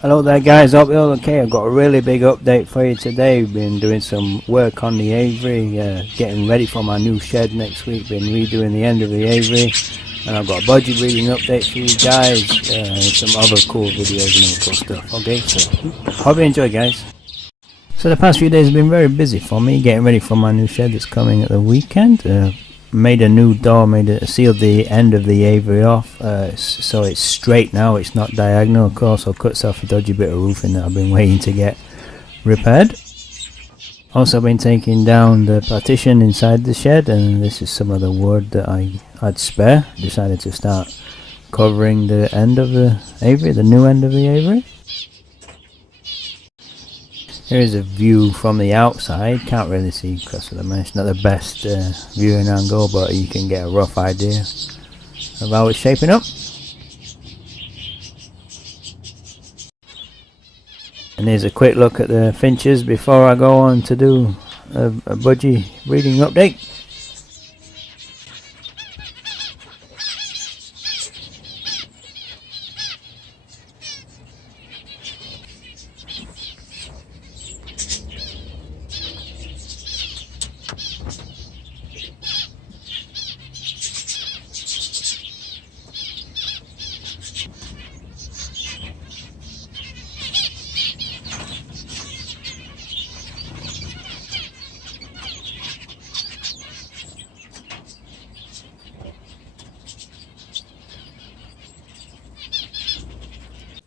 Hello there guys, hope you're all okay. I've got a really big update for you today. We've been doing some work on the Aviary, getting ready for my new shed next week. Been redoing the end of the Aviary, and I've got a budgie breeding update for you guys, and some other cool videos and all cool stuff. Okay, so hope you enjoy guys. So the past few days have been very busy for me, getting ready for my new shed that's coming at the weekend. Made a new door, sealed the end of the Aviary off, so it's straight now, it's not diagonal. Of course, I'll cut off a dodgy bit of roofing that I've been waiting to get repaired. Also been taking down the partition inside the shed, and this is some of the wood that I had spare. Decided to start covering the end of the Aviary, the new end of the Aviary. Here's a view from the outside. Can't really see because of the mesh. Not the best viewing angle, but you can get a rough idea of how it's shaping up. And here's a quick look at the finches before I go on to do a budgie breeding update.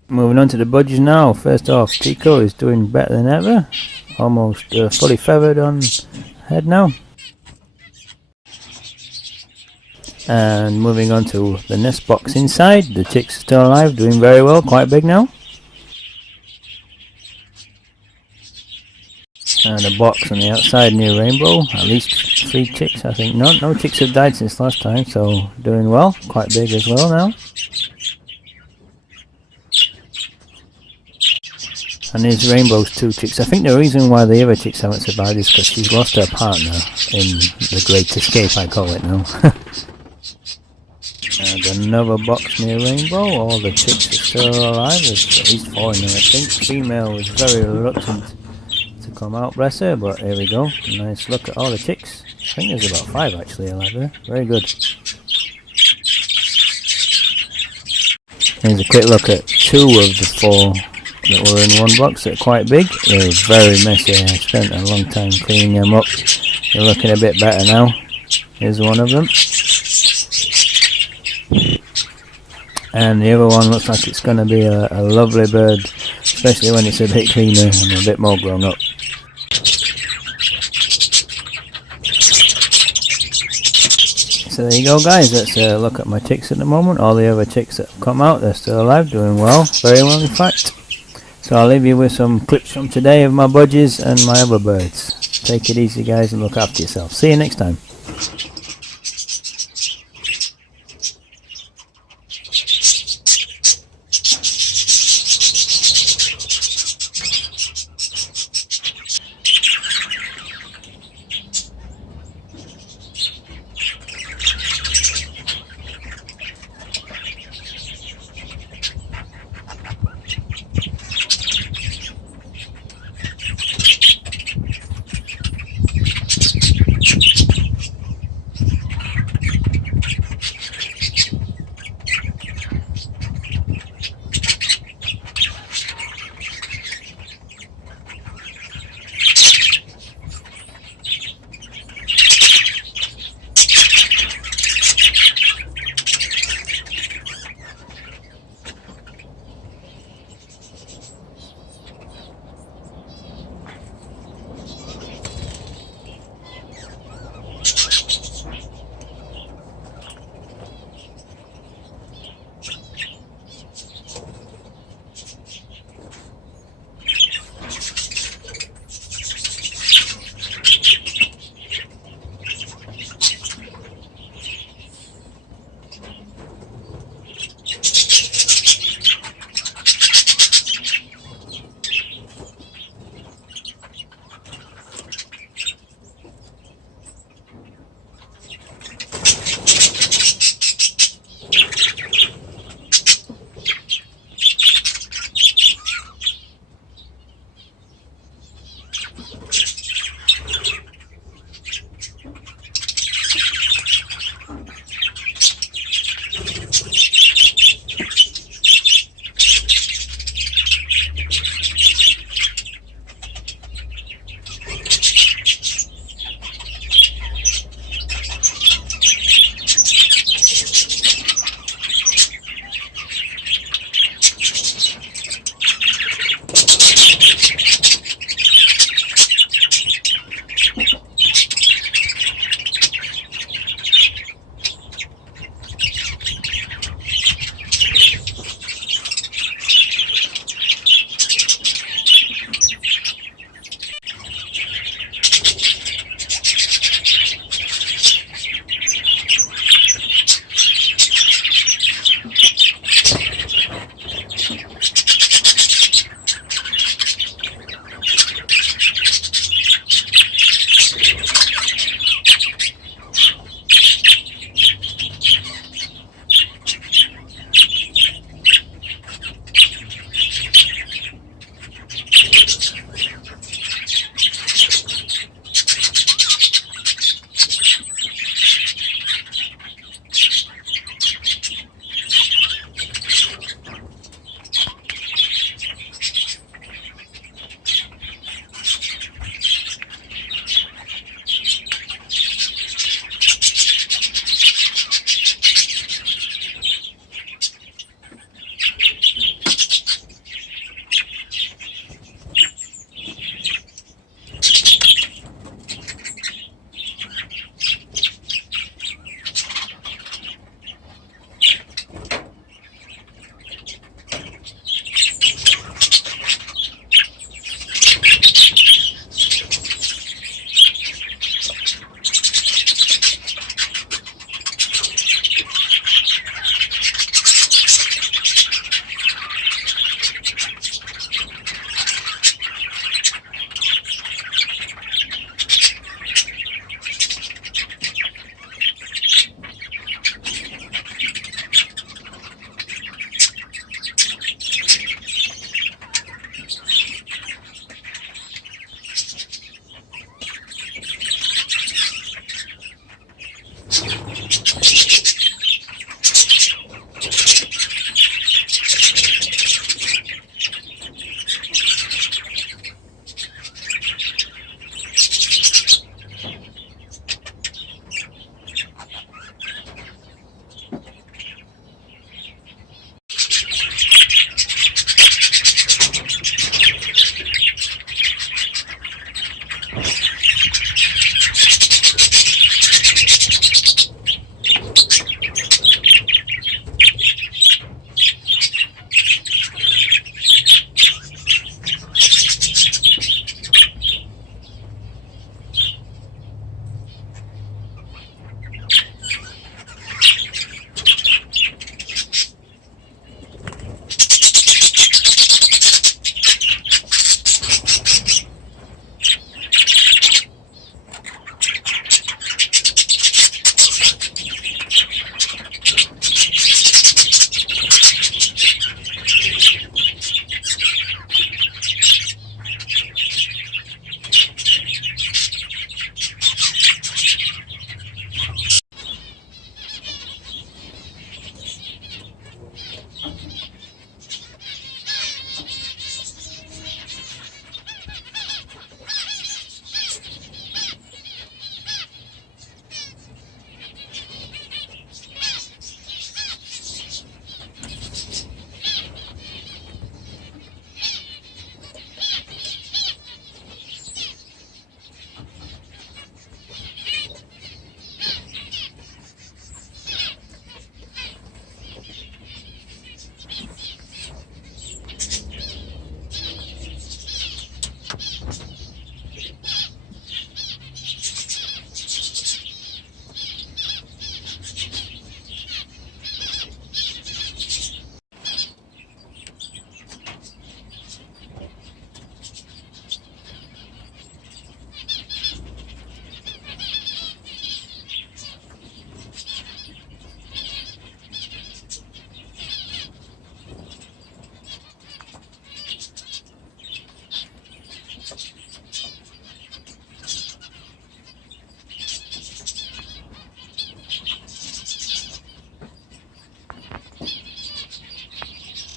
Moving on to the budgies now. First off, Tico is doing better than ever. Almost fully feathered on head now. And moving on to the nest box inside. The chicks are still alive, doing very well, quite big now. And the box on the outside near Rainbow, at least 3 chicks I think. No chicks have died since last time, so doing well, quite big as well now. And there's Rainbow's 2 chicks. I think the reason why the other chicks haven't survived is because she's lost her partner in the Great Escape, I call it now. And another box near Rainbow. All the chicks are still alive. There's at least 4 in there, I think. Female was very reluctant to come out, bless her, but here we go. Nice look at all the chicks. I think there's about 5 actually alive there. Very good. Here's a quick look at 2 of the 4 that were in one box that are quite big. They're very messy. I spent a long time cleaning them up. They're looking a bit better now. Here's one of them. And the other one looks like it's going to be a lovely bird, especially when it's a bit cleaner and a bit more grown up. So there you go guys, let's look at my chicks at the moment. All the other chicks that have come out, they're still alive, doing well, very well in fact. So I'll leave you with some clips from today of my budgies and my other birds. Take it easy guys and look after yourself. See you next time.